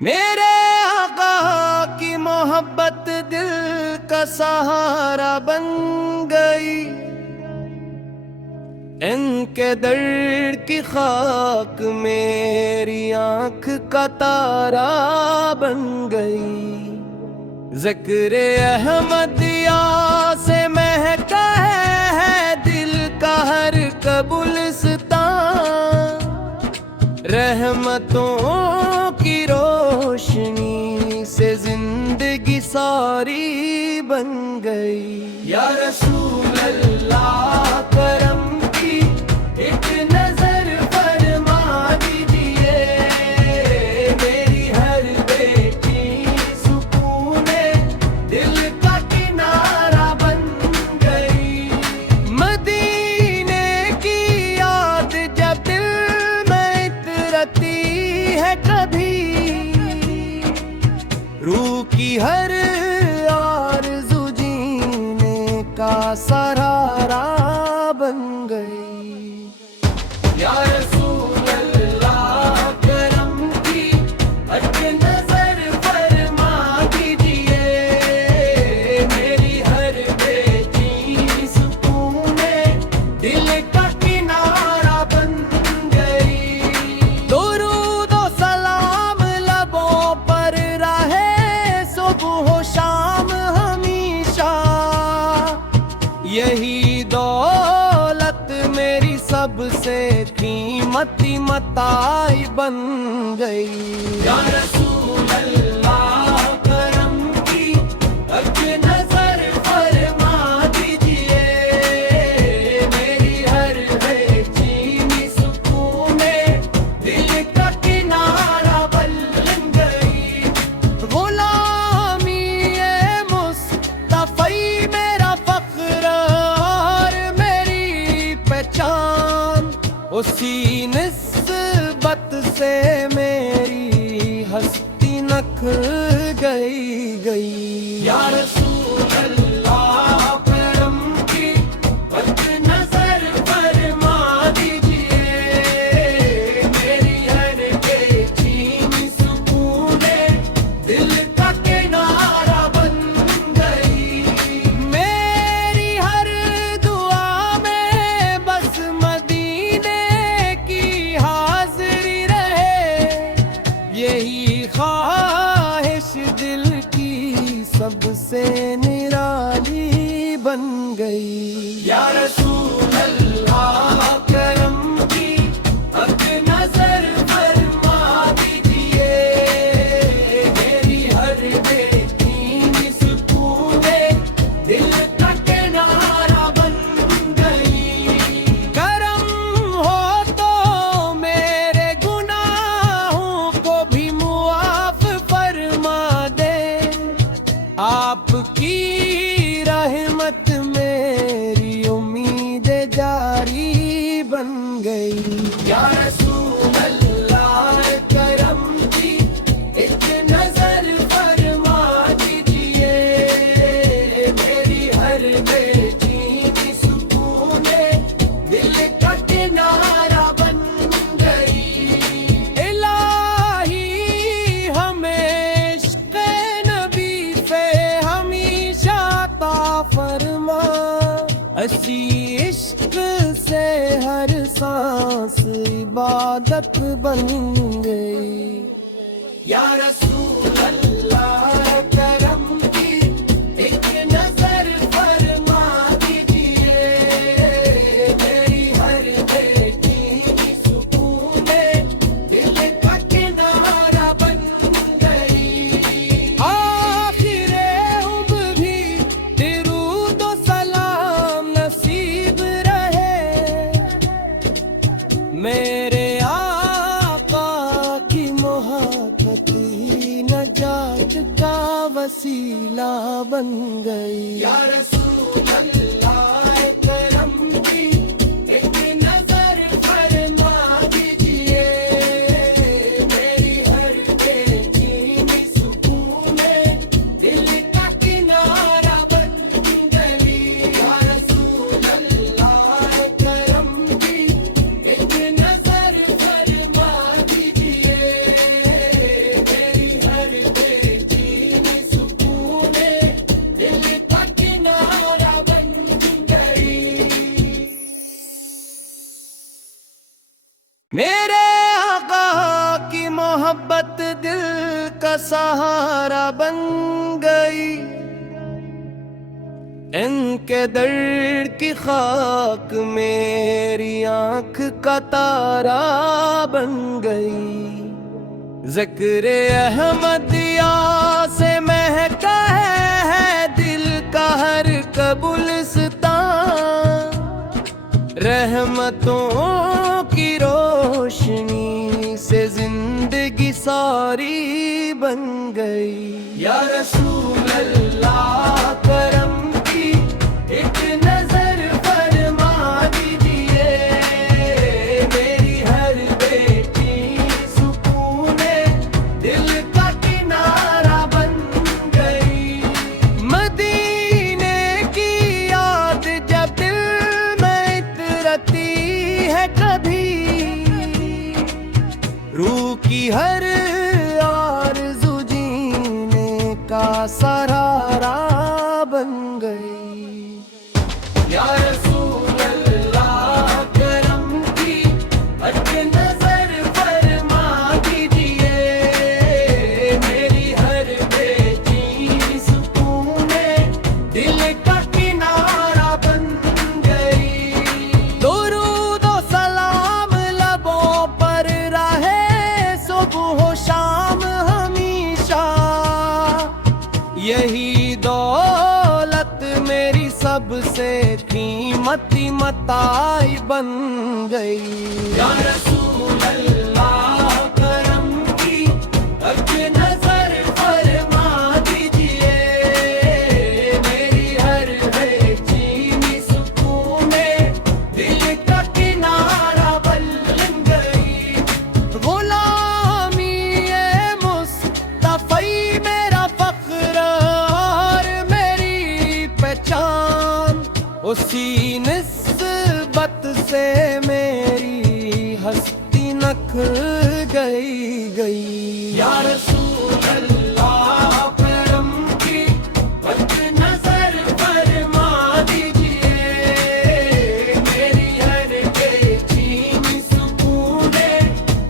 मेरे आका की मोहब्बत दिल का सहारा बन गई। इनके दर्द की खाक मेरी आंख का तारा बन गई। ज़िक्र अहमदिया से महका है दिल का हर कब्रिस्तान। रहमतों की रोशनी से जिंदगी सारी बन गई। या रसूल अल्लाह करम की एक नजर फरमा दीजिए। मेरी हर बेटी सुकूने दिल का किनारा बन गई। मदीने की याद जब दिल में इतरती है कभी, रूह की हर आरज़ू जीने का सहारा बन गई। या रसूल अल्लाह करम की एक नजर फरमा दीजिए। मेरी हर बेटी सुकूने दिल का किनारा बन गई। दुरूद व सलाम लबों पर रहे सुबह शाम हमेशा। यही दौलत मेरी सबसे कीमती मताई बन गई। या रसूल अल्लाह करम की एक नजर फरमा दीजिए। मेरी हर बेचैनी सुकूने दिल का किनारा बन गई। गुलामी ए मुस्तफ़ी मेरा फख्र और मेरी पहचान। उसी निस्बत से मेरी हस्ती नख गई। या रसूल अल्लाह करम की एक नजर फरमा दीजिए। मेरी हर बेचैनी सुकूने दिल का किनारा बन गई। मेरी हर दुआ में बस मदीने की हाजिरी रहे। यही ख्वाहिश दिल की सबसे निराली बन गई। या रसूल अल्लाह करम की एक नजर फरमा दीजिए। मेरी हर बेचैनी सुकूने दिल का किनारा बन गई। करम हो तो मेरे गुनाहों को भी मुआफ फरमा दे। आपकी रहमत मेरी उम्मीद जारी बन गई। या रसूल अल्लाह करम की एक नजर फरमा दीजिए। मेरी हर बेचैनी सुकूने दिल का किनारा बन गई। इलाही हमें इश्क़ नबी पे हमेशा अता फरमा। असी इश्क से हर सांस इबादत बन गई। या रसूल अल्लाह करम की एक नजर फरमा दीजिए। मेरी हर बेचैनी सुकूने दिल का किनारा बन गई। आखिरे उम्र भी दुरूद व सलाम नसीब रहे। मेरे आका की मोहब्बत ही नजात का वसीला बन गई। या रसूल अल्लाह करम की एक नजर फरमा दीजिए। मेरी हर बेचैनी सुकूने दिल का किनारा बन गई। या रसूल अल्लाह करम की एक नजर फरमा दीजिए। मेरी दिल का सहारा बन गई, इनके दर्द की खाक मेरी आंख का तारा बन गई। ज़िक्र अहमदिया से महका है दिल का हर कब्रिस्तान, रहमतों की रोशनी से जिंदगी सारी बन गई। या रसूल अल्लाह करम की एक नजर फरमा दीजिए, मेरी हर बेटी सुकूने दिल का किनारा बन गई। मदीने की याद जब दिल में इतरती है कभी, रूह की हर आरज़ू जीने का सहारा बन गई। या रसूल अल्लाह करम की एक नजर फरमा दीजिए, मेरी हर बेटी सुकूने दिल का किनारा बन गई। दुरूद व सलाम लबों पर रहे सुबह शाम हमेशा, यही दौलत मेरी सबसे कीमती मताई बन गई। या रसूल अल्लाह करम की एक नजर फरमा दीजिए, मेरी हर बेचैनी सुकूने दिल का किनारा बन गई। गुलामी ये मुस्तफ़ी मेरा फख्र और मेरी पहचान, उसी निस्बत से मेरी हस्ती नखर गई। या रसूल अल्लाह करम की एक नजर फरमा दीजिए, मेरी हर बेचैनी सुकूने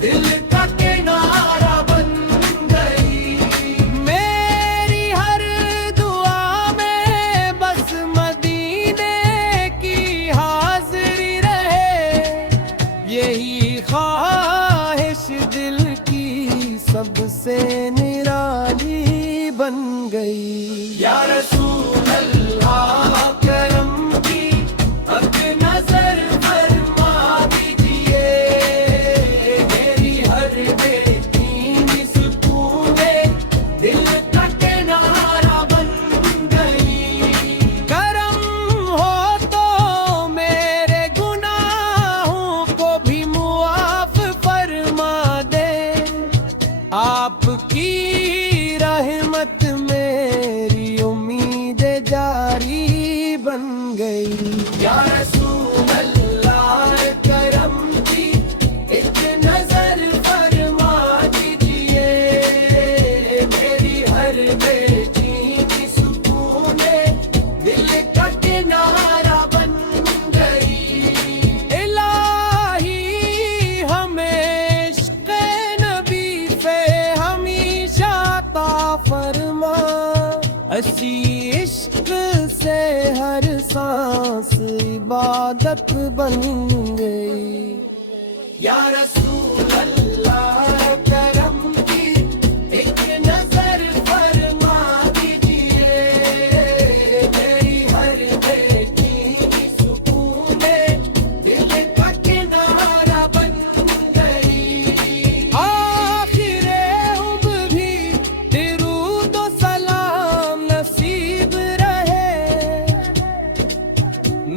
दिल का किनारा बन गई। मेरी हर दुआ में बस मदीने की हाजिरी रहे, यही ख्वाहिश दिल की सबसे निराली बन गई। या रसूल अल्लाह करम की एक नजर फरमा दीजिए, मेरी हर बेचैनी सुकूने दिल का किनारा बन गई। करम हो तो मेरे गुनाहों को भी मुआफ फरमा दे, आपकी रहमत मेरी उम्मीद जारी बन गई। या रसूल अल्लाह करम की एक नजर फरमा दीजिए, मेरी हर बेचैनी सुकूने दिल का किनारा बन गई। इलाही हमें इश्क़ नबी पे हमेशा ता फरमा, असी इश्क से हर सांस इबादत बन गई। या रसूल अल्लाह करम की एक नजर फरमा दीजिए, मेरी हर बेचैनी सुकूने दिल का किनारा बन गई। आखिरे उब भी दुरूद व सलाम नसीब रहे,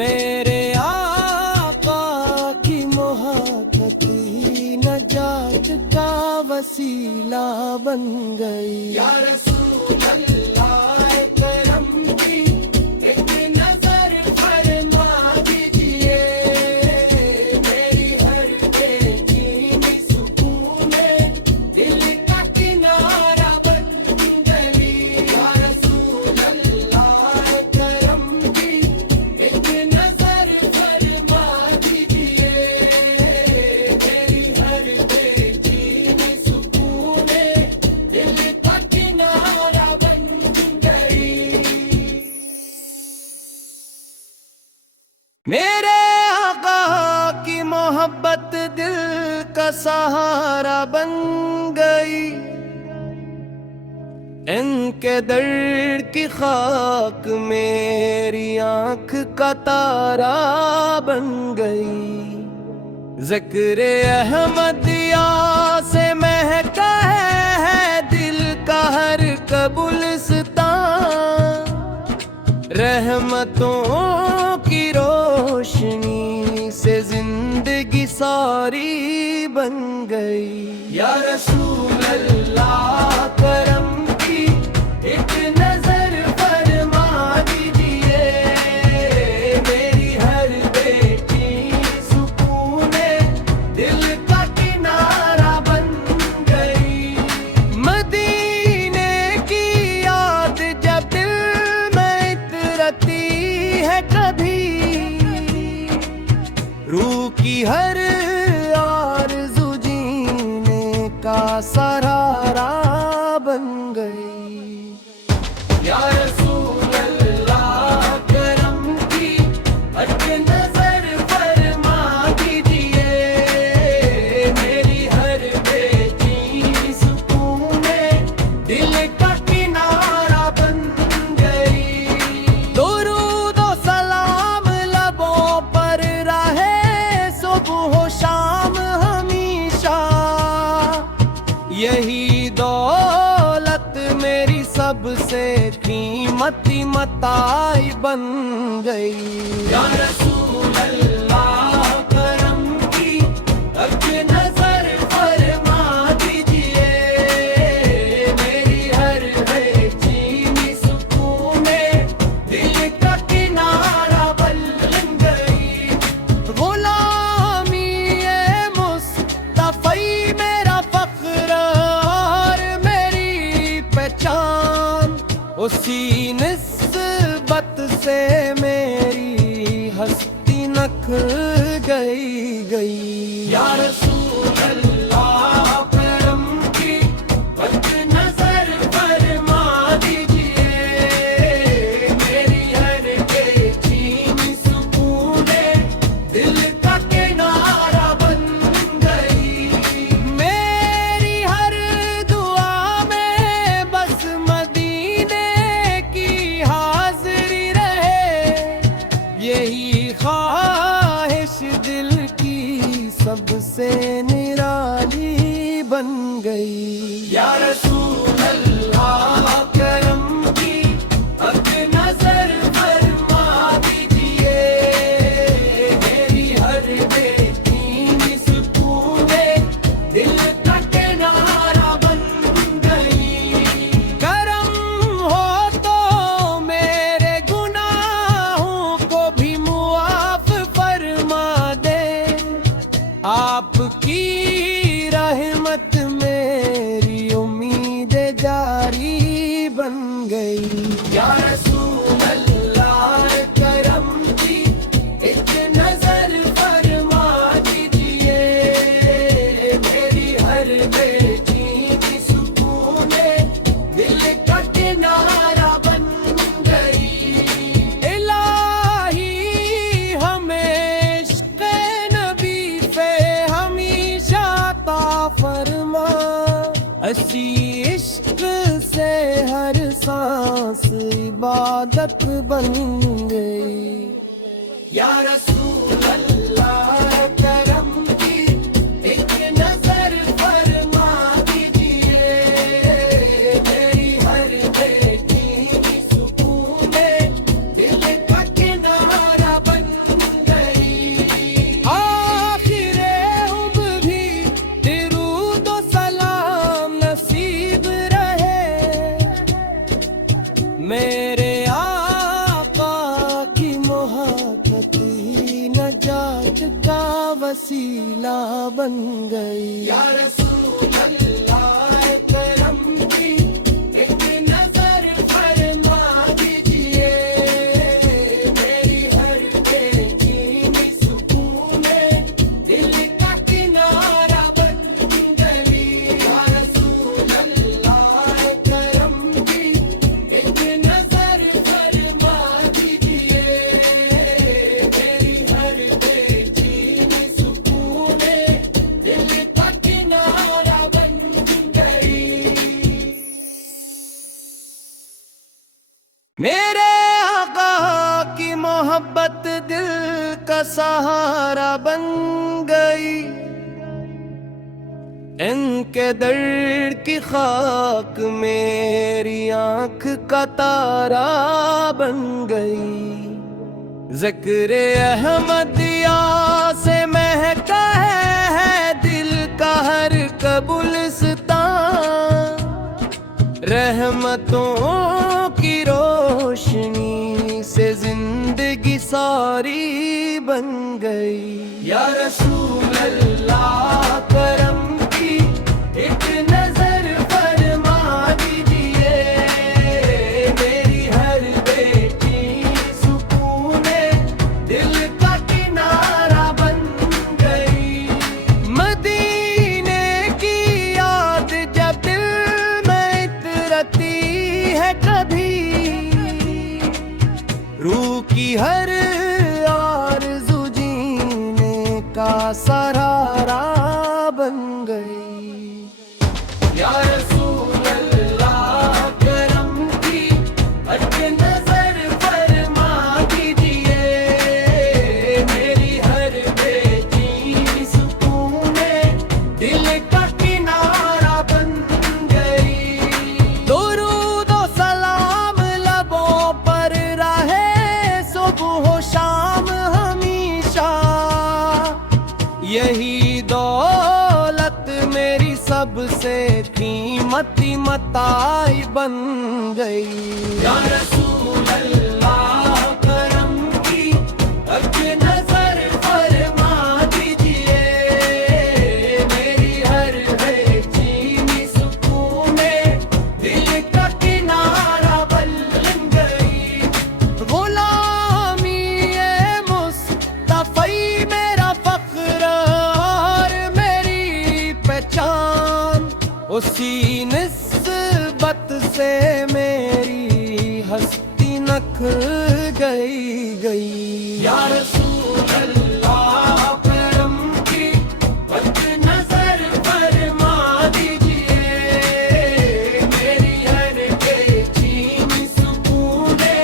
मेरे आका की मोहब्बत ही नजात का वसीला बन गई। या रसूल अल्लाह करम की एक नजर फरमा दीजिए, मेरी हर बेचैनी सुकूने दिल का किनारा बन गई। या रसूल अल्लाह करम की एक नजर फरमा दीजिए, मेरी हर बेचैनी सुकूने इनके दर्द की खाक मेरी आंख का तारा बन गई। ज़िक्र अहमदिया से महका है दिल का हर कब्रिस्तान। रहमतों की रोशनी से जिंदगी सारी बन गई। या रसूल अल्लाह करम की एक नजर फरमा दीजिए, मेरी हर बेटी सुकूने दिल का किनारा बन गई। मदीने की याद जब दिल में इतरती है कभी, रूह की हर आरज़ू जीने का सहारा बन गई। या रसूल अल्लाह करम की एक नजर फरमा दीजिए, मेरी हर बेटी सुकूने दिल का किनारा बन गई। दुरूद व सलाम लबों पर रहे सुबह शाम हमेशा, यही दौलत मेरी सबसे कीमती मताई बन गई। या रसूल अल्लाह करम की एक नजर फरमा दीजिए, मेरी हर बेचैनी सुकूने दिल का किनारा बन गई। गुलामी ए मुस्तफ़ी मेरा फख्र और मेरी पहचान, उसी निस्बत से मेरी हस्ती नखर गई। या रसूल अल्लाह करम की एक नजर फरमा दीजिए, मेरी हर बेचैनी सुकूने दिल का किनारा बन गई। मेरी हर दुआ में बस मदीने की हाजिरी रहे, यही ख्वाहिश दिल की सबसे निराली बन गई। या रसूल अल्लाह करम की एक नजर फरमा दीजिए, मेरी हर बेचैनी सुकूने दिल का किनारा बन गई। करम हो तो मेरे गुनाहों को भी मुआफ फरमा दे, आपकी रहमत मेरी उम्मीद जारी बन गई। या रसूल अल्लाह करम की एक नजर फरमा दीजिए, मेरी हर बेचैनी सुकूने दिल का किनारा बन गई। इलाही हमें इश्क़ नबी पे हमेशा ता फरमा, असी इश्क से हर सांस इबादत बन गई। या रसूल अल्लाह करम की एक नजर फरमा दीजिए, मेरी हर बेचैनी सुकूने दिल का किनारा बन गई। आखिरे उब भी दुरूद व सलाम नसीब रहे, मेरे आका की मोहब्बत ही नजात का वसीला बन गई। या रसूल अल्लाह करम की एक नजर फरमा दीजिए, मेरी हर बेचैनी सुकूने दिल का किनारा बन गई। या रसूल अल्लाह करम की एक नजर फरमा दीजिए, मेरी हर बेचैनी सुकूने दिल का किनारा दर्द की खाक मेरी आंख का तारा बन गई। ज़िक्र अहमदिया से महका है दिल का हर कब्रिस्तान। रहमतों की रोशनी से जिंदगी सारी बन गई। या रसूल अल्लाह करम की एक नजर फरमा दीजिए, मेरी हर बेटी सुकूने दिल का किनारा बन गई। मदीने की याद जब दिल में इतरती है कभी, रूह की हर आरज़ू जीने का सहारा बन गई। या रसूल अल्लाह करम की एक नजर फरमा दीजिए, मेरी हर बेटी सुकूने दिल का किनारा बन गई। दुरूद व सलाम लबों पर रहे सुबह शाम हमेशा, यही दौलत मेरी सबसे कीमती मताई बन गई। या रसूल अल्लाह करम की एक नजर फरमा दीजिए, मेरी हर बेटी सुकूने दिल का किनारा बन गई। गुलामी ए मुस्तफ़ी मेरा फख्र और मेरी पहचान, उसी निस्बत से मेरी हस्ती नखर गई। या रसूल अल्लाह करम की एक नजर फरमा दीजिए, मेरी हर बेटी सुकूने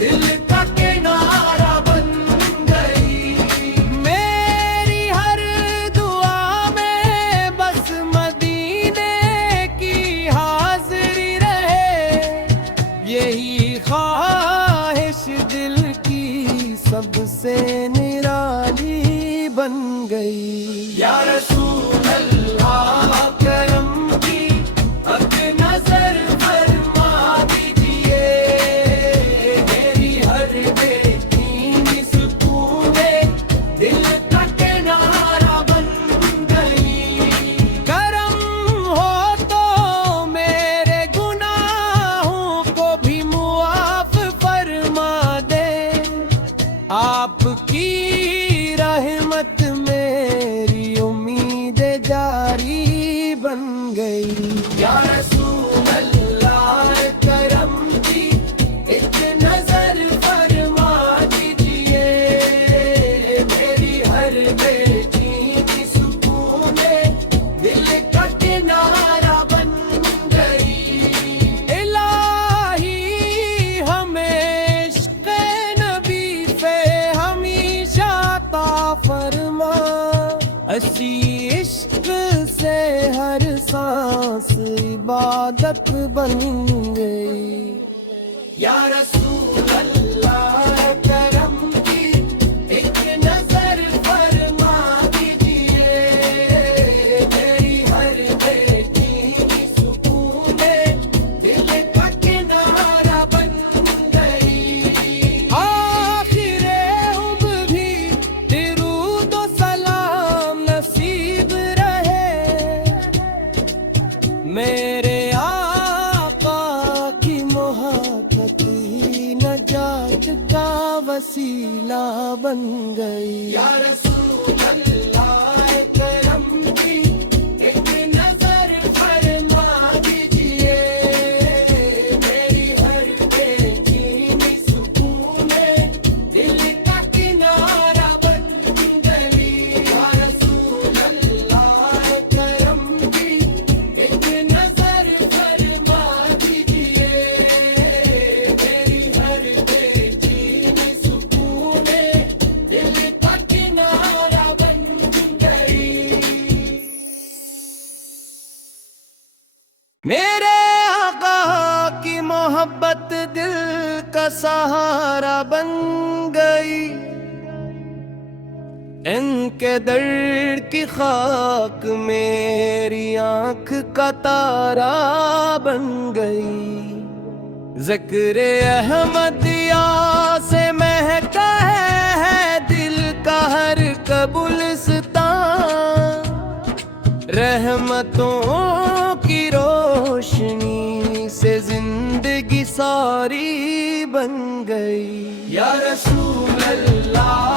दिल का किनारा बन गई। मेरी हर दुआ में बस मदीने की हाजिरी रहे, यही ख्वाहिश दिल की सबसे निराली बन गई। या रसूल अल्लाह करम की एक नजर फरमा दीजिए, मेरी हर बेटी सुकूने दिल का किनारा बन गई। करम हो तो मेरे गुनाहों को भी मुआफ फरमा दे, आपकी रहमत मेरी उम्मीद जारी बन गई। या रसूल अल्लाह करम की एक नजर फरमा दीजिए, मेरी हर बेटी सुकूने दिल का किनारा बन गई। इलाही हमें इश्क़ नबी पे हमेशा अता फरमा, असी इश्क से हर सांस इबादत बन गई। या रसूल अल्लाह करम की एक नजर फरमा दीजिए, मेरी हर बेटी सुकूने दिल का किनारा बन गई। आखिरे उम्र भी दुरूद व सलाम नसीब रहे, मेरे आका की मोहब्बत ही नजात का वसीला बन गई। या रसूल अल्लाह करम की एक नजर फरमा दीजिए, मेरी हर बेटी सुकूने दिल का किनारा बन गई। या रसूल अल्लाह करम की एक नजर फरमा दीजिए, मेरी हर बेटी सुकूने दिल का किनारा बन सहारा बन गई, इनके दर की खाक मेरी आंख का तारा बन गई। ज़िक्र अहमदिया से महका है दिल का हर कब्रिस्तान, रहमतों की रोशनी से जिंदगी सारी बन गई। या रसूल अल्लाह